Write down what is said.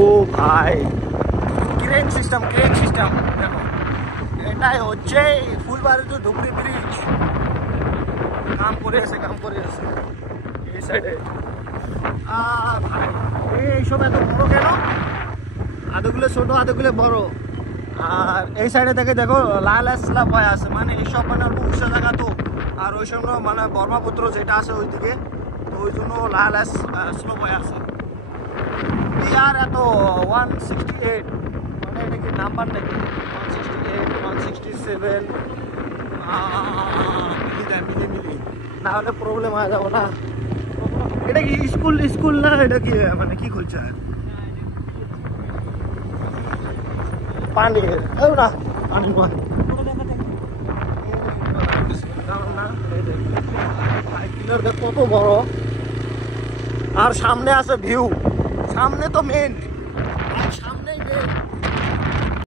ও ভাই, crane system দেখো, এটাই হচ্ছে ফুলবাড়ি ধুবড়ি ব্রিজ। কাম করে আছে এই সাইডে। ভাই এইসব এত বড় কেন? আধগুলো ছোট আধগুলো বড়। আর এই সাইডে থেকে দেখো লাল স্ল্যাব হয়ে আছে, মানে এইসব মানে অল্প উঁচা জায়গা তো। আর ওই সঙ্গে মানে ব্রহ্মপুত্র যেটা আছে ওইদিকে, তো ওই জন্য লাল স্ল্যাব হয়ে আছে। আর এত 168, মানে এটা কি নাম্বার নাকি? 168, 167 মিলি না হলে প্রবলেম হয়ে যাবো না। এটা কি স্কুল না? এটা কি মানে কি খুলছে? পানি না, পানি কত বড়। আর সামনে আছে ভিউ, সামনে তো মেন